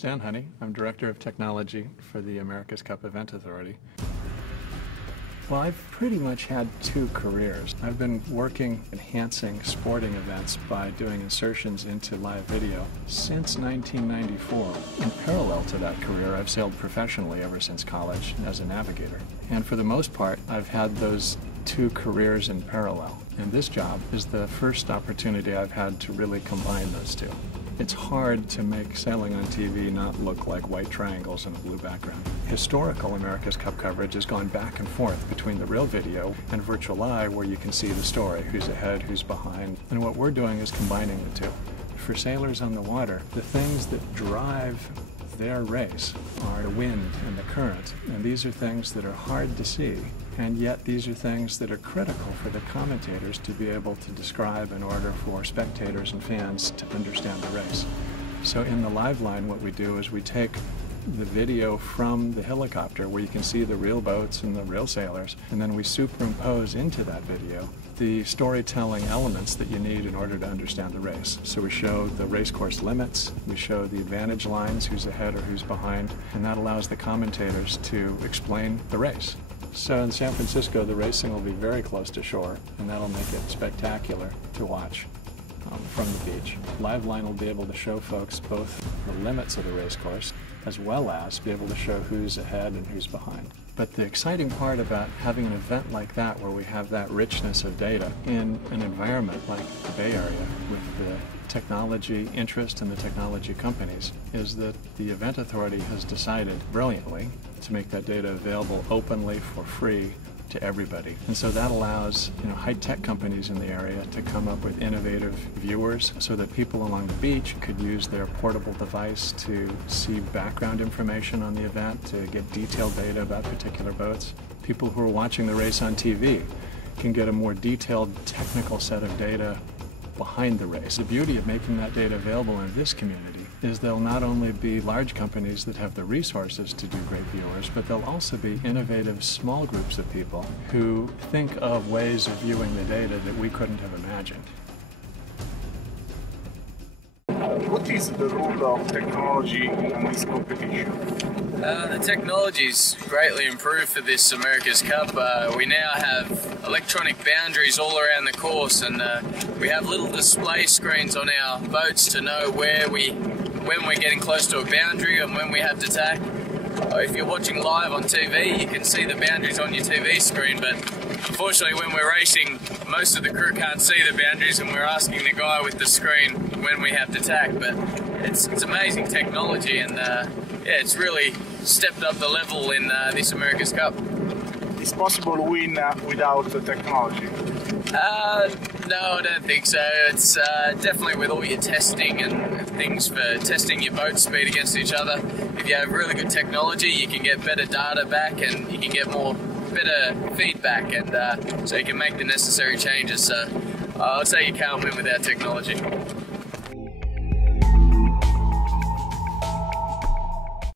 Stan Honey. I'm Director of Technology for the America's Cup Event Authority. Well, I've pretty much had two careers. I've been working enhancing sporting events by doing insertions into live video since 1994. In parallel to that career, I've sailed professionally ever since college as a navigator. And for the most part, I've had those two careers in parallel. And this job is the first opportunity I've had to really combine those two. It's hard to make sailing on TV not look like white triangles in a blue background. Historical America's Cup coverage has gone back and forth between the real video and virtual live, where you can see the story, who's ahead, who's behind. And what we're doing is combining the two. For sailors on the water, the things that drive their race are the wind and the current, and these are things that are hard to see, and yet these are things that are critical for the commentators to be able to describe in order for spectators and fans to understand the race. So in the LiveLine, what we do is we take the video from the helicopter where you can see the real boats and the real sailors, and then we superimpose into that video the storytelling elements that you need in order to understand the race. So we show the race course limits, we show the advantage lines, who's ahead or who's behind, and that allows the commentators to explain the race. So in San Francisco, the racing will be very close to shore, and that'll make it spectacular to watch from the beach. LiveLine will be able to show folks both the limits of the race course, as well as be able to show who's ahead and who's behind. But the exciting part about having an event like that, where we have that richness of data in an environment like the Bay Area with the technology interest and the technology companies, is that the Event Authority has decided brilliantly to make that data available openly for free to everybody. And so that allows high-tech companies in the area to come up with innovative viewers so that people along the beach could use their portable device to see background information on the event, to get detailed data about particular boats. People who are watching the race on TV can get a more detailed technical set of data behind the race. The beauty of making that data available in this community is there'll not only be large companies that have the resources to do great viewers, but there'll also be innovative small groups of people who think of ways of viewing the data that we couldn't have imagined. What is the role of technology in this competition? The technology's greatly improved for this America's Cup. We now have electronic boundaries all around the course, and we have little display screens on our boats to know when we're getting close to a boundary and when we have to tack. If you're watching live on TV, you can see the boundaries on your TV screen, but unfortunately when we're racing, most of the crew can't see the boundaries, and we're asking the guy with the screen when we have to tack. But it's amazing technology, and yeah, it's really stepped up the level in this America's Cup. Is possible to win without the technology? No, I don't think so. It's definitely with all your testing and things for testing your boat speed against each other. If you have really good technology, you can get better data back, and you can get better feedback, and so you can make the necessary changes. So I'd say you can't win without technology.